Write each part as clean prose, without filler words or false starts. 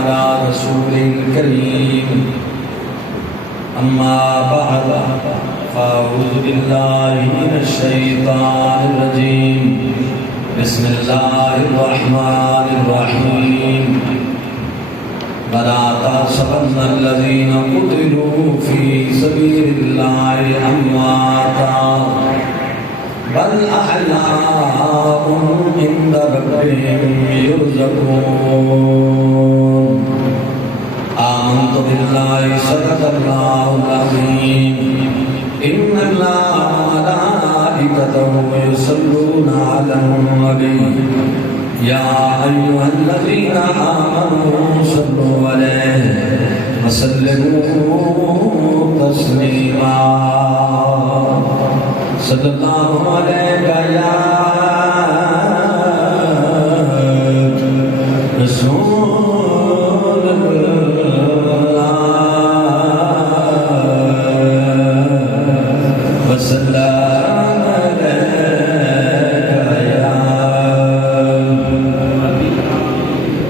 रसूल करीम अम्मा बाद फ़अऊज़ु बिल्लाहि मिनश शैतानिर रजीम बिस्मिल्लाहिर रहमानिर रहीम वला तहसबन्नल्लज़ीना क़ुतिलू फ़ी सबीलिल्लाहि अम्वाता बल अहयाउन इंद रब्बिहिम युरज़क़ून आमन्तु बिल्लाहि सदक़ल्लाहुल अज़ीम इन्नल्लाहा व मलाइकतहु युसल्लूना अलन नबी या अय्युहल्लज़ीना आमनू सल्लू अलैहि व सल्लिमू तस्लीमा सल्लल्लाहु अलैहि या रसूल अल्लाह व सल्लल्लाहु अलैहि या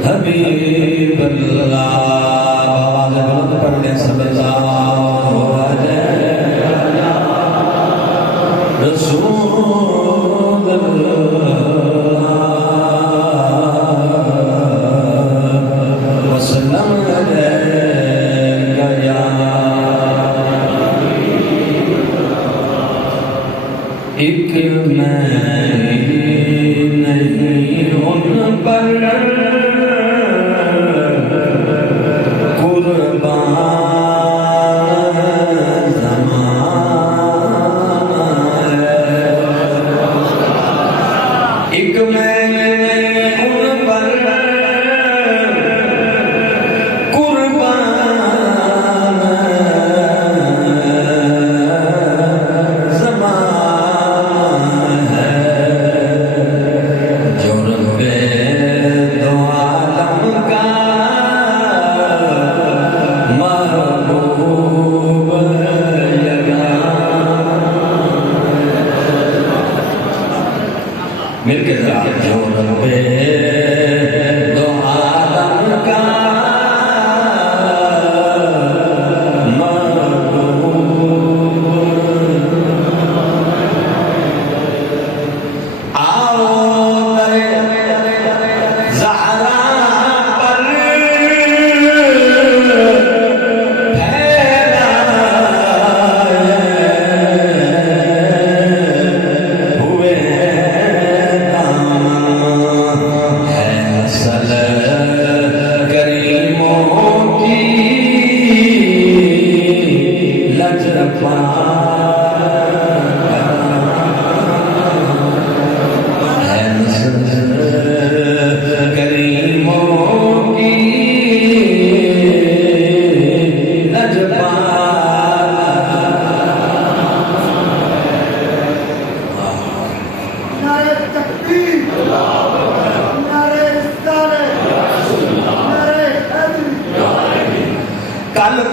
हबीब अल्लाह आवाज़ बुलंद पढ़ने सल्लल्लाहु अलैहि रसूल अल्लाह वसल्लम अलैका या एक नहीं उन पर मिलके जरा जो रब्बे दो आदम का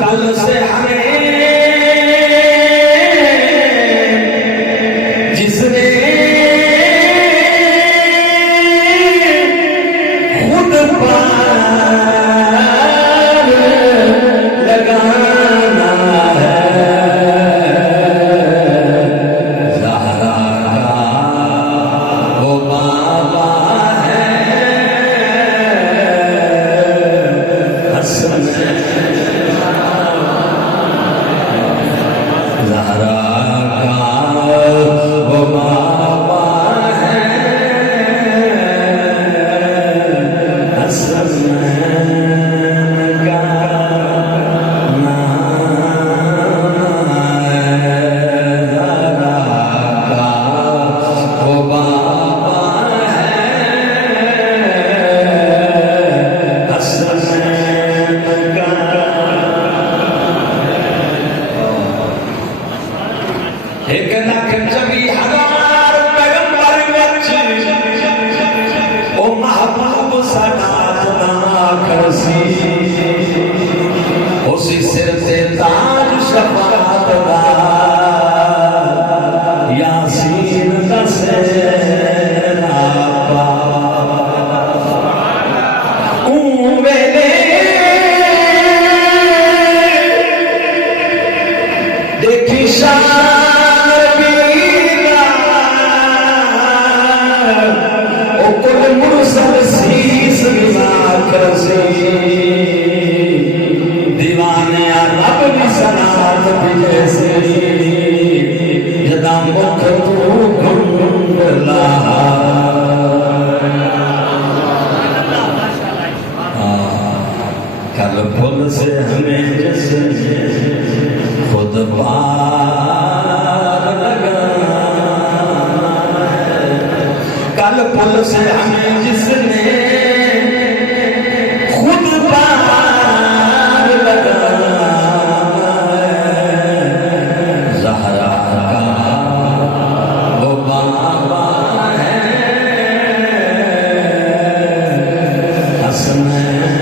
कल से हमें जिसने खुद पार लगाना है ज़हरा का वो बाबा है हसन ज़हरा का वो बाबा है हसन का नाम है ज़हरा का वो बाबा है हसन का एक लाख 24,000 पैगंबर विच ओ महबूब सनात ना करसी उसी सिर से ताज शफाअत दा यासीन दसे ना पा वेले सी दीवाने रब की सनात जैसी जदा मुख तू गुंडला कल फुल से हमें जैसे खुद पार लगा कल फुल से हमें जिसने खुद पार लगा ज़हरा का वो बाबा है हसनैन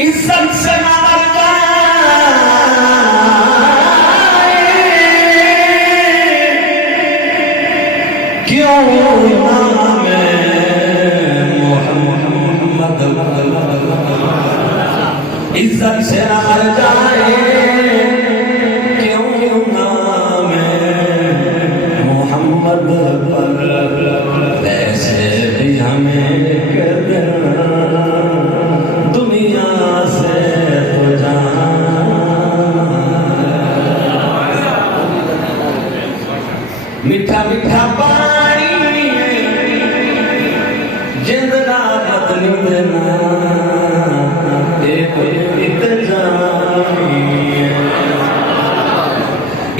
इज्जत से मार जाए क्यों नाम मोहम्मद इज्जत से मार जाए क्यों नाम मोहम्मद वैसे भी हमें दुनिया से तो मीठा मीठा पानी जिंदना बदल देना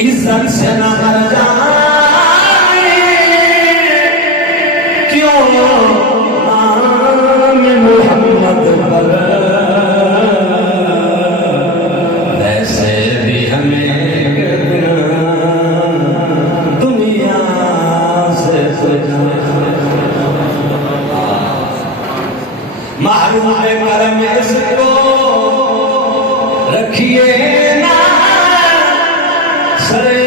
इज्जत से न मर जाए क्यों नाम मोहम्मद पर वैसे भी हमें दुनिया से मालूम है करम इसको रखिए ना सरे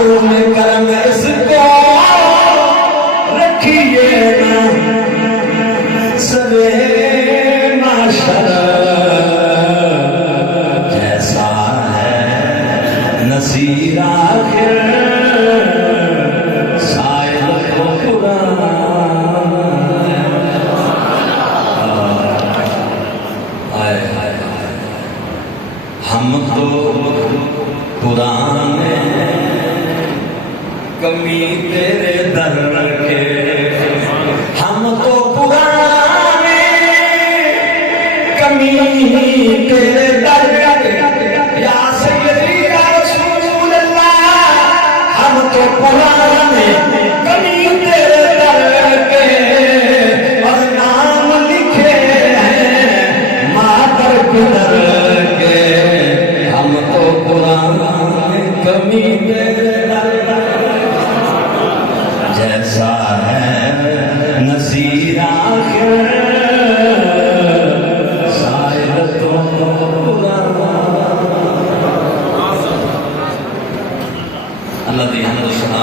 मालूम करम इसको रखिए ना सवे माशर जैसा है नसीर आखिर साहिल को हम तो पुराने कमी तेरे दर के हम तो पुराने कमी तेरे दर के या सय्यदी या रसूल अल्लाह हम तो पुराने कमी तेरे दर के और नाम लिखे हैं मातर कुदर के हम तो पुराने कमी तेरे